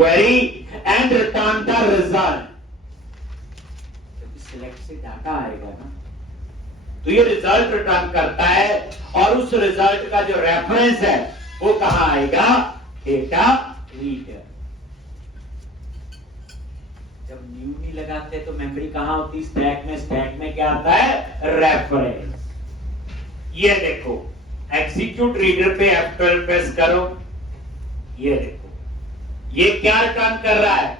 query and return the result. Select से data आएगा ना, तो ये रिजल्ट रिटर्न करता है और उस रिजल्ट का जो रेफरेंस है वो कहां आएगा, डेटा रीडर। जब न्यू नहीं लगाते तो मेमोरी कहां होती, स्टैक में। स्टैक में क्या आता है, रेफरेंस। ये देखो एग्जीक्यूट रीडर पे F12 प्रेस करो, ये देखो ये क्या रिटर्न कर रहा है,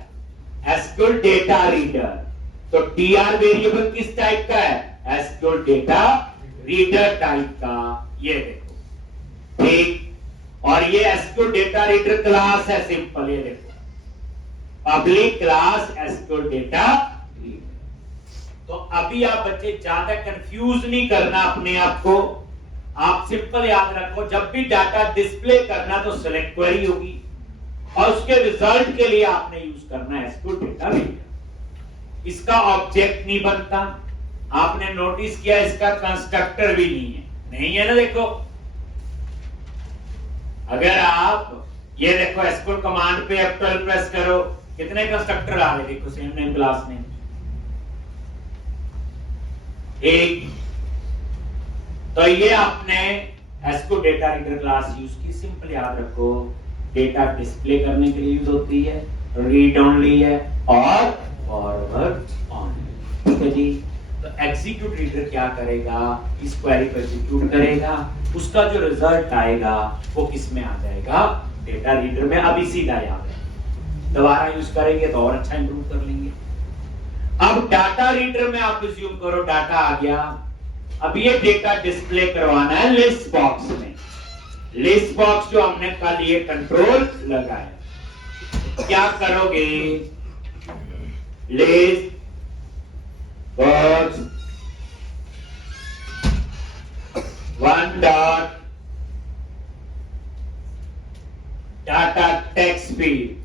एसक्यूएल डेटा रीडर। तो टीआर वेरिएबल किस टाइप का है, एसक्यूएल डेटा रीडर टाइप का, ये देखो ठीक। और ये एसक्यूएल डेटा रीडर क्लास है, सिंपल, ये देखो public class SQL data reader. तो अभी आप बच्चे ज्यादा कंफ्यूज नहीं करना अपने आप को, आप सिंपल याद रखो, जब भी डाटा डिस्प्ले करना तो सेलेक्ट क्वेरी होगी और उसके रिजल्ट के लिए आपने यूज करना है एसक्यूएल डेटा रीडर। इसका ऑब्जेक्ट नहीं बनता, आपने नोटिस किया इसका कंस्ट्रक्टर भी नहीं है ना। देखो अगर आप ये देखो एसक्यूएल कमांड पे F12 प्रेस करो, कितने कंस्ट्रक्टर आ रहे, देखो सेम नेम क्लास नेम एक। तो ये आपने SQL data reader class use की, सिंपल याद रखो, डेटा डिस्प्ले करने के लिए यूज होती है, रीड ओनली है और फॉरवर्ड ऑनली, ठीक है जी। तो एग्जीक्यूट रीडर क्या करेगा, इस क्वेरी को एग्जीक्यूट करेगा, उसका जो रिजल्ट आएगा वो किस में आ जाएगा, डेटा रीडर में। अभी सीधा याद है, दोबारा यूज करेंगे तो और अच्छा इंप्रूव कर लेंगे। अब डाटा रीडर में आप रिज्यूम करो, डाटा आ गया, अब ये डेटा डिस्प्ले करवाना है लिस्ट बॉक्स में। लिस्ट बॉक्स जो हमने कल ये कंट्रोल लगाया, क्या करोगे, list box one dot data text field,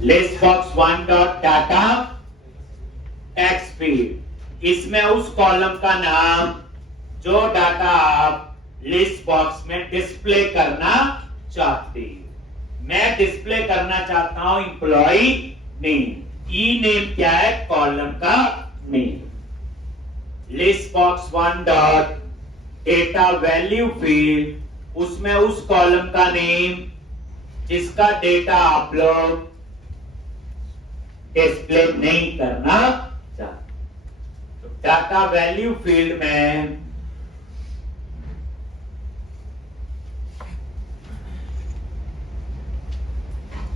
list box one dot data text field. इसमें उस कॉलम का नाम जो डाटा आप लिस्ट बॉक्स में डिस्प्ले करना चाहते हो। मैं डिस्प्ले करना चाहता हूं एम्प्लॉय नेम, ई नेम क्या है, कॉलम का name. List box one dot data value field, उसमें उस कॉलम का नेम जिसका डेटा आप लोग डिस्प्ले नहीं करना चाहते। तो डाटा वैल्यू फील्ड में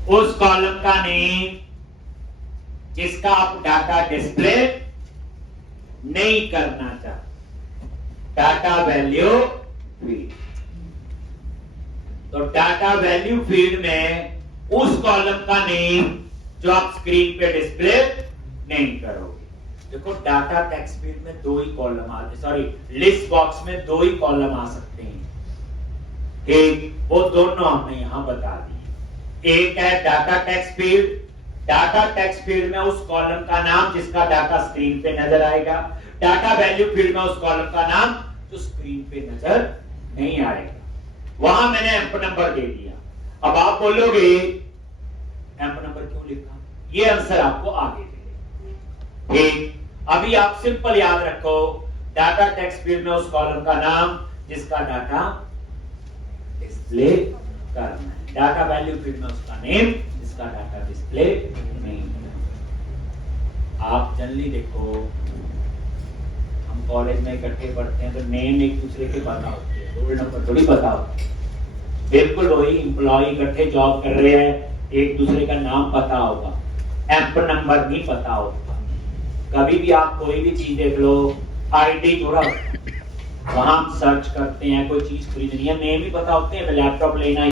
उस कॉलम का नेम जिसका आप डाटा डिस्प्ले नहीं करना चाहते, डाटा वैल्यू फील्ड। तो डाटा वैल्यू फील्ड में उस कॉलम का नेम जो आप स्क्रीन पे डिस्प्ले नहीं करोगे। देखो डाटा टेक्स्ट फील्ड में दो ही कॉलम आते, सॉरी लिस्ट बॉक्स में दो ही कॉलम आ सकते हैं, ठीक, वो दोनों हमने यहां बता दिए। एक है data text field, data text field में उस कॉलम का नाम जिसका डाटा स्क्रीन पे नजर आएगा, डाटा वैल्यू फील्ड में उस कॉलम का नाम जो स्क्रीन पे नजर नहीं आएगा। वहां मैंने एम्प नंबर दे दिया। अब आप बोलोगे एम्प नंबर क्यों लिखा, ये आंसर आपको आगे मिलेगा, ठीक। अभी आप सिंपल याद रखो, डाटा टेक्स्ट फील्ड में उस कॉलम का नाम जिसका डाटा डिस्प्ले करना है, डाटा वैल्यू फील्ड में उसका नेम जिसका डाटा डिस्प्ले नहीं करना। आप जनरली देखो, हम कॉलेज में इकट्ठे पढ़ते हैं तो नेम एक दूसरे के पता होते हैं, रोल नंबर थोड़ी पता होता है। बिल्कुल वही एम्प्लॉय इकट्ठे जॉब कर रहे हैं, एक दूसरे का नाम पता होगा, एम्प नंबर नहीं पता होगा। कभी भी आप कोई भी चीज देख लो, आईडी थोड़ा वहां सर्च करते हैं, कोई चीज खरीदनी है, नेम ही पता होते हैं, लैपटॉप लेना